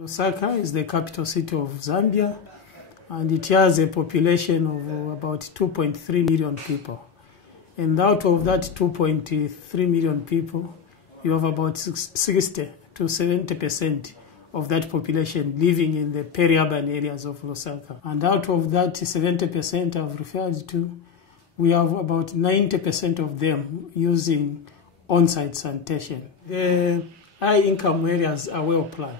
Lusaka is the capital city of Zambia, and it has a population of about 2.3 million people. And out of that 2.3 million people, you have about 60 to 70% of that population living in the peri-urban areas of Lusaka. And out of that 70% I've referred to, we have about 90% of them using on-site sanitation. The high-income areas are well planned,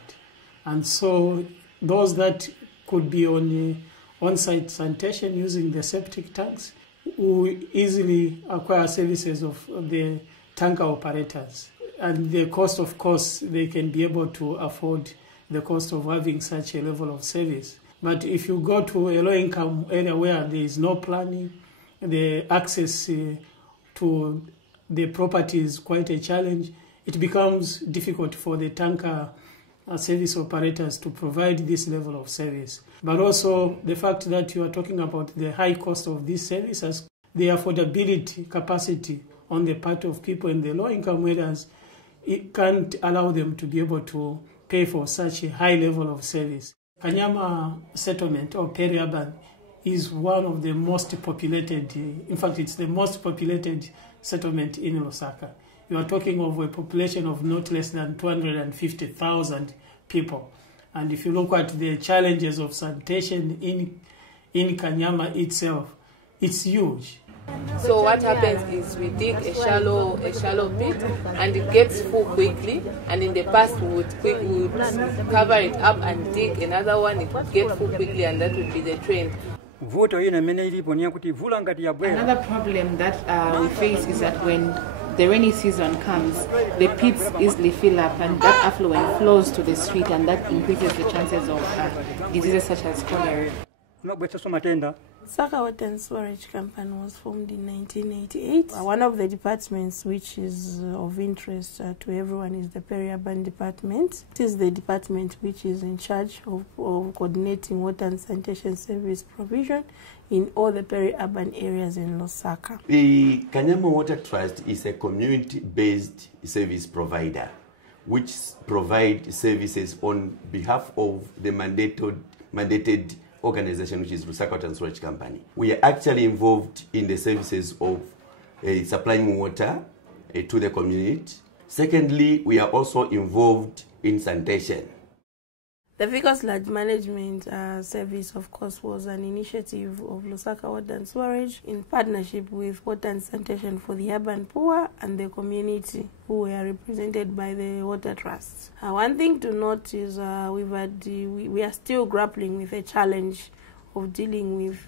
and so those that could be on on-site sanitation using the septic tanks will easily acquire services of the tanker operators. And the cost, of course, they can be able to afford the cost of having such a level of service. But if you go to a low-income area where there is no planning, the access to the property is quite a challenge, it becomes difficult for the tanker service operators to provide this level of service. But also the fact that you are talking about the high cost of these services, the affordability capacity on the part of people in the low-income areas, it can't allow them to be able to pay for such a high level of service. Kanyama settlement or peri-urban is one of the most populated, in fact it's the most populated settlement in Lusaka. You are talking of a population of not less than 250,000 people. And if you look at the challenges of sanitation in Kanyama itself, it's huge. So what happens is we dig a shallow pit and it gets full quickly, and in the past we would cover it up and dig another one, it would get full quickly, and that would be the trend. Another problem that we face is that when the rainy season comes, the pits easily fill up and that affluent flows to the street, and that increases the chances of diseases such as cholera. Lusaka Water and Storage Company was formed in 1988. One of the departments which is of interest to everyone is the peri-urban department. It is the department which is in charge of coordinating water and sanitation service provision in all the peri-urban areas in Lusaka. The Kanyama Water Trust is a community-based service provider which provides services on behalf of the mandated organization, which is Lusaka Water and Storage Company. We are actually involved in the services of supplying water to the community. Secondly, we are also involved in sanitation. The vehicle sludge management service, of course, was an initiative of Lusaka Water and Storage in partnership with Water and Sanitation for the Urban Poor and the community, who were represented by the Water Trust. One thing to note is we are still grappling with a challenge of dealing with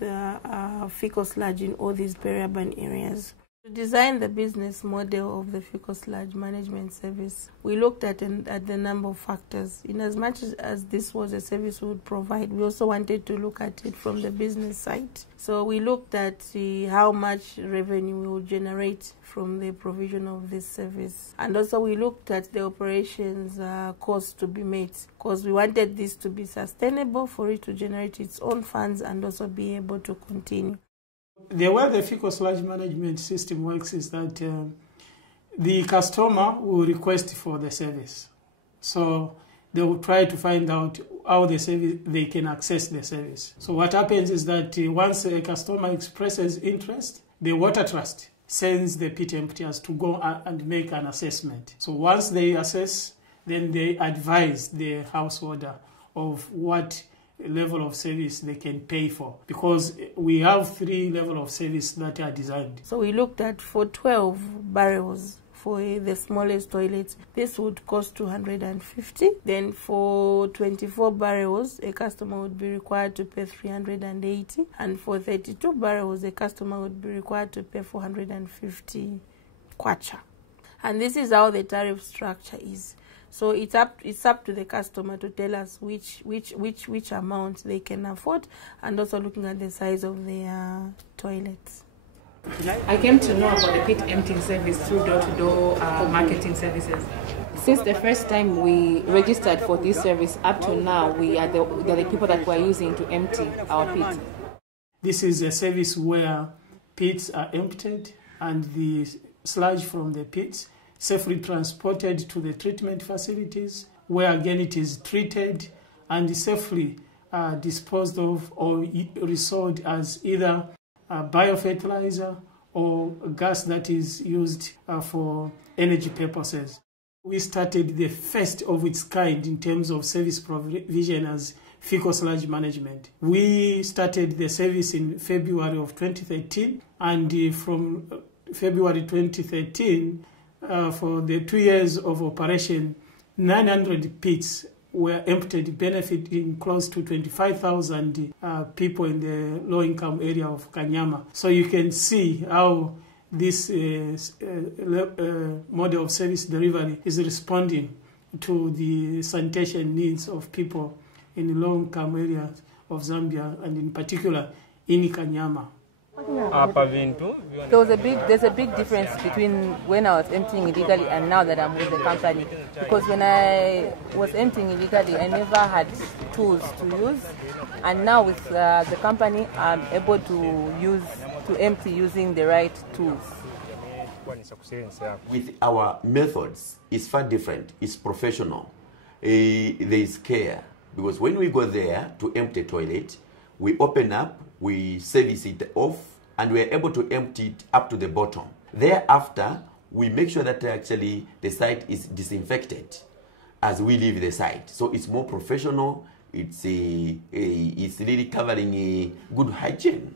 fecal sludge in all these peri-urban areas. To design the business model of the fecal sludge management service, we looked at the number of factors. In as much as this was a service we would provide, we also wanted to look at it from the business side. So we looked at how much revenue we would generate from the provision of this service. And also we looked at the operations costs to be made, because we wanted this to be sustainable, for it to generate its own funds and also be able to continue. The way the fecal sludge management system works is that the customer will request for the service. So they will try to find out how they can access the service. So what happens is that once a customer expresses interest, the Water Trust sends the pit emptiers to go and make an assessment. So once they assess, then they advise the householder of what level of service they can pay for, because we have 3 levels of service that are designed. So we looked at for 12 barrels for the smallest toilets, this would cost 250. Then for 24 barrels, a customer would be required to pay 380, and for 32 barrels, a customer would be required to pay 450 kwacha. And this is how the tariff structure is. So it's up to the customer to tell us which amount they can afford, and also looking at the size of their toilets. I came to know about the pit emptying service through door-to-door marketing services. Since the first time we registered for this service up to now, we are the people that we are using to empty our pits. This is a service where pits are emptied and the sludge from the pits safely transported to the treatment facilities, where again it is treated and safely disposed of or resold as either biofertilizer or gas that is used for energy purposes. We started the first of its kind in terms of service provision as fecal sludge management. We started the service in February of 2013, and from February 2013, for the 2 years of operation, 900 pits were emptied, benefiting close to 25,000 people in the low-income area of Kanyama. So you can see how this model of service delivery is responding to the sanitation needs of people in the low-income areas of Zambia, and in particular in Kanyama. There's a big difference between when I was emptying illegally and now that I'm with the company. Because when I was emptying illegally, I never had tools to use, and now with the company, I'm able to empty using the right tools. With our methods, it's far different. It's professional. There is care, because when we go there to empty a toilet, we open up, we service it off, and we are able to empty it up to the bottom. Thereafter, we make sure that actually the site is disinfected as we leave the site. So it's more professional. It's really covering a good hygiene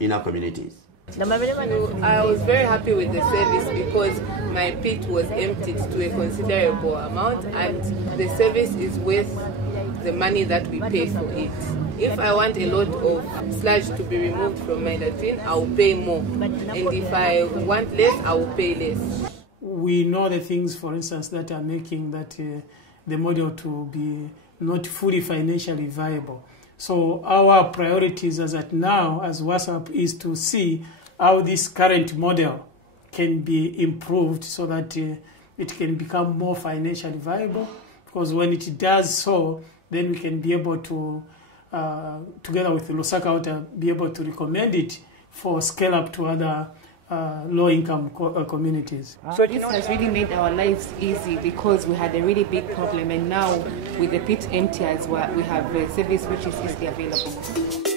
in our communities. I was very happy with the service because my pit was emptied to a considerable amount, and the service is worth the money that we pay for it. If I want a lot of sludge to be removed from my latrine, I will pay more. And if I want less, I will pay less. We know the things, for instance, that are making that the model to be not fully financially viable. So our priorities as at now, as WSUP, is to see how this current model can be improved so that it can become more financially viable. Because when it does so, then we can be able to, together with the Lusaka, be able to recommend it for scale up to other low-income communities. So this has really made our lives easy because we had a really big problem, and now with the pit empty as well, we have a service which is easily available.